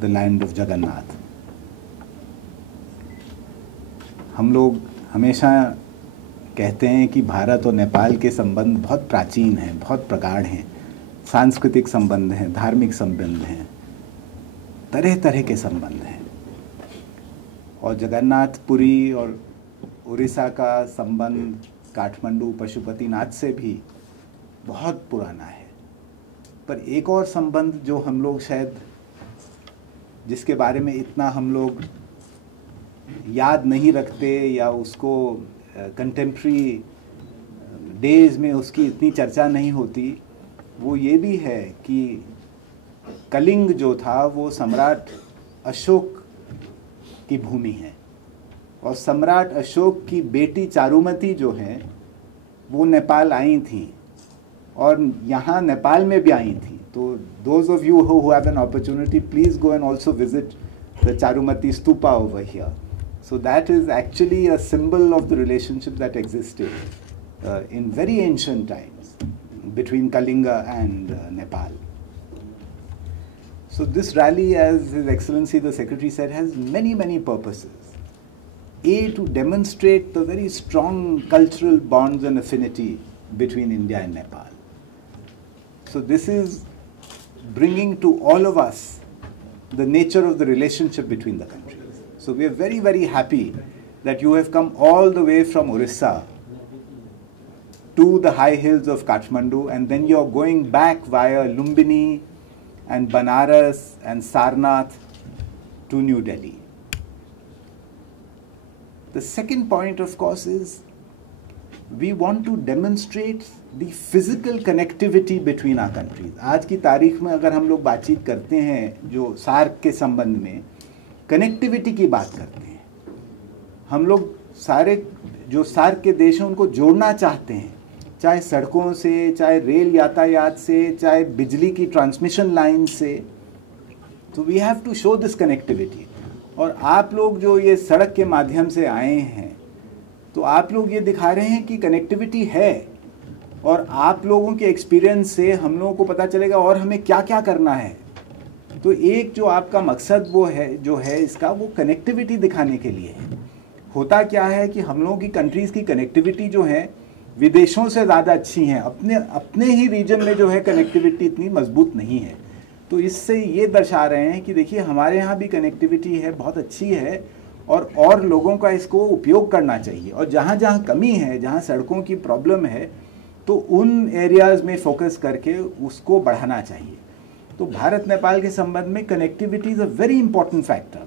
The land of Jagannath. हम लोग हमेशा कहते हैं कि भारत और नेपाल के संबंध बहुत प्राचीन हैं, बहुत प्रगाढ़ हैं, सांस्कृतिक संबंध हैं, धार्मिक संबंध हैं, तरह तरह के संबंध हैं। और जगन्नाथपुरी और उड़ीसा का संबंध काठमांडू पशुपतिनाथ से भी बहुत पुराना है। पर एक और संबंध जो हम लोग शायद, जिसके बारे में इतना हम लोग याद नहीं रखते या उसको कंटेम्प्रेरी डेज में उसकी इतनी चर्चा नहीं होती, वो ये भी है कि कलिंग जो था वो सम्राट अशोक की भूमि है, और सम्राट अशोक की बेटी चारुमती जो हैं वो नेपाल आई थी और यहाँ नेपाल में भी आई थी। तो those of you who have an opportunity, please go and also visit the Charumati stupa over here. So that is actually a symbol of the relationship that existed in very ancient times between Kalinga and Nepal. So this rally, as His Excellency the Secretary said, has many purposes. A, to demonstrate the very strong cultural bonds and affinity between India and Nepal. So this is bringing to all of us the nature of the relationship between the countries. So we are very happy that you have come all the way from Orissa to the high hills of Kathmandu, and then you are going back via Lumbini and Banaras and Sarnath to New Delhi. The second point, of course, is we want to demonstrate the physical connectivity between our countries. आज की तारीख में अगर हम लोग बातचीत करते हैं जो सार्क के संबंध में, कनेक्टिविटी की बात करते हैं, हम लोग सारे जो सार्क के देश हैं उनको जोड़ना चाहते हैं, चाहे सड़कों से, चाहे रेल यातायात से, चाहे बिजली की ट्रांसमिशन लाइन से। तो we have to show this connectivity. और आप लोग जो ये सड़क के माध्यम से आए हैं, तो आप लोग ये दिखा रहे हैं कि कनेक्टिविटी है, और आप लोगों के एक्सपीरियंस से हम लोगों को पता चलेगा और हमें क्या क्या करना है। तो एक जो आपका मकसद वो है जो है इसका, वो कनेक्टिविटी दिखाने के लिए है। होता क्या है कि हम लोगों की कंट्रीज़ की कनेक्टिविटी जो है विदेशों से ज़्यादा अच्छी हैं, अपने ही रीजन में जो है कनेक्टिविटी इतनी मजबूत नहीं है। तो इससे ये दर्शा रहे हैं कि देखिए हमारे यहाँ भी कनेक्टिविटी है, बहुत अच्छी है, और लोगों का इसको उपयोग करना चाहिए। और जहाँ जहाँ कमी है, जहाँ सड़कों की प्रॉब्लम है, तो उन एरियाज़ में फोकस करके उसको बढ़ाना चाहिए। तो भारत नेपाल के संबंध में connectivity is a very important factor,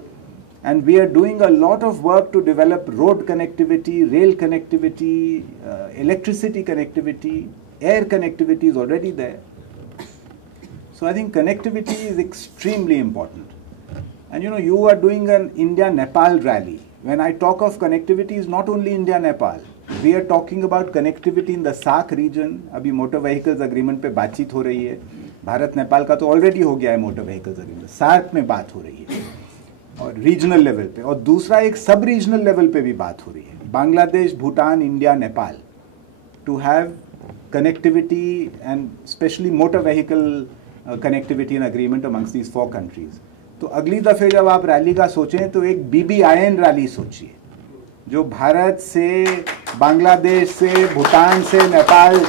and we are doing a lot of work to develop road connectivity, rail connectivity, electricity connectivity, air connectivity is already there. So I think connectivity is extremely important. And you know, you are doing an India-Nepal rally. When I talk of connectivity, is not only India-Nepal. We are talking about connectivity in the SAARC region. अभी motor vehicles agreement पे बातचीत हो रही है। भारत नेपाल का तो ऑलरेडी हो गया है मोटर व्हीकल्स अग्रीमेंट, SAARC में बात हो रही है, और रीजनल लेवल पे, और दूसरा एक सब रीजनल लेवल पे भी बात हो रही है, Bangladesh, Bhutan, India, Nepal, to have connectivity and specially motor vehicle connectivity and agreement amongst these 4 countries. तो अगली दफ़े जब आप रैली का सोचें तो एक BBIN रैली सोचिए, जो भारत से, बांग्लादेश से, भूटान से, नेपाल,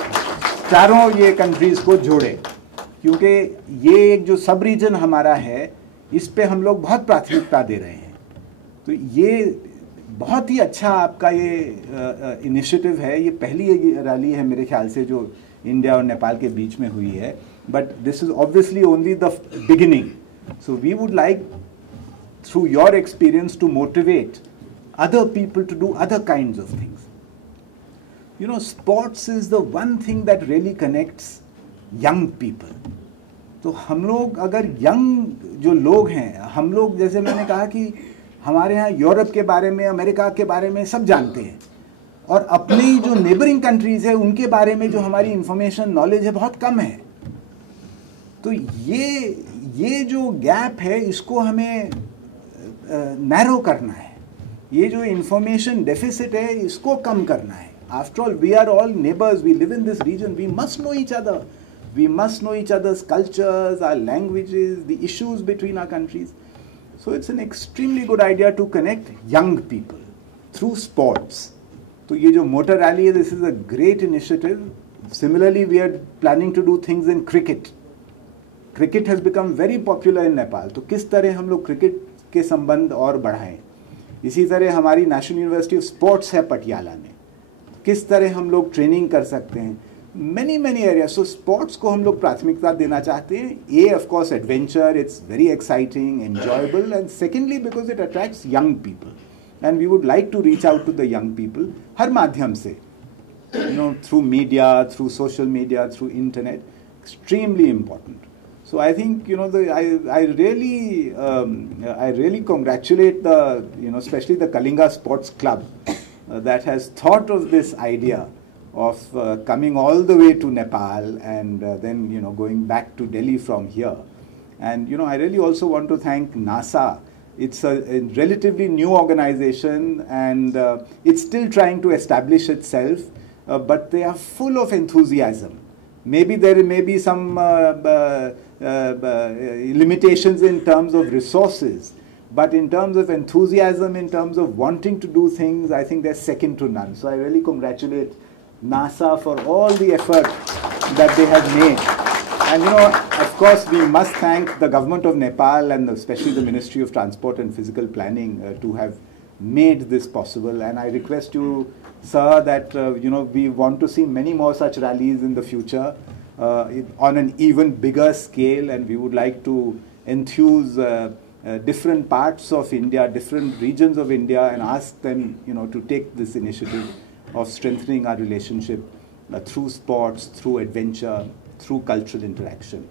चारों ये कंट्रीज को जोड़े, क्योंकि ये एक जो सब रीजन हमारा है इस पे हम लोग बहुत प्राथमिकता दे रहे हैं। तो ये बहुत ही अच्छा आपका ये इनिशिएटिव है। ये पहली रैली है मेरे ख्याल से जो इंडिया और नेपाल के बीच में हुई है, but this is obviously only the beginning. So we would like through your experience to motivate other people to do other kinds of things. You know, sports is the one thing that really connects young people. तो हम लोग अगर यंग जो लोग हैं, हम लोग जैसे मैंने कहा कि हमारे यहाँ यूरोप के बारे में, अमेरिका के बारे में सब जानते हैं, और अपनी जो नेबरिंग कंट्रीज़ है उनके बारे में जो हमारी इंफॉर्मेशन नॉलेज है बहुत कम है। तो ये जो गैप है इसको हमें नैरो करना है, ये जो इंफॉर्मेशन डेफिसिट है इसको कम करना है। After all we are all neighbours, we live in this region, we must know each other. We must know each other's cultures, our languages, the issues between our countries. So it's an extremely good idea to connect young people through sports. So ये जो motor rally है, this is a great initiative. Similarly, we are planning to do things in cricket. Cricket has become very popular in Nepal. तो किस तरह हम लोग cricket के संबंध और बढ़ाएं? इसी तरह हमारी नेशनल यूनिवर्सिटी ऑफ स्पोर्ट्स है पटियाला में, किस तरह हम लोग ट्रेनिंग कर सकते हैं, many areas. So sports को हम लोग प्राथमिकता देना चाहते हैं. A, of course, adventure, it's very exciting, enjoyable, and secondly because it attracts young people, and we would like to reach out to the young people हर माध्यम से, through media, through social media, through internet. Extremely important. So I think I really congratulate the especially the Kalinga Sports Club that has thought of this idea of coming all the way to Nepal and then going back to Delhi from here. And I really also want to thank NASA. It's a relatively new organization and it's still trying to establish itself, but they are full of enthusiasm. Maybe there may be some limitations in terms of resources, but in terms of enthusiasm, in terms of wanting to do things, I think they're second to none. So I really congratulate NASA for all the effort that they have made. And of course, we must thank the government of Nepal and especially the Ministry of Transport and Physical Planning to have made this possible. And I request you, sir, that we want to see many more such rallies in the future on an even bigger scale, and we would like to enthuse different parts of India, different regions of India, and ask them to take this initiative of strengthening our relationship through sports, through adventure, through cultural interaction.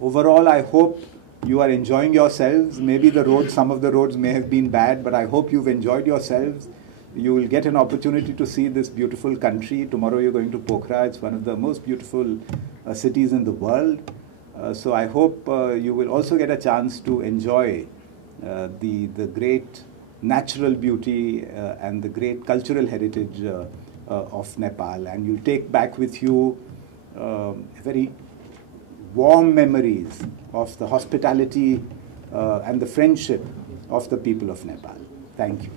Overall, I hope you are enjoying yourselves. Maybe some of the roads may have been bad, but I hope you've enjoyed yourselves. You will get an opportunity to see this beautiful country. Tomorrow you're going to Pokhara. It's one of the most beautiful cities in the world. So I hope you will also get a chance to enjoy the great natural beauty and the great cultural heritage of Nepal. And you'll take back with you very warm memories of the hospitality and the friendship of the people of Nepal. Thank you.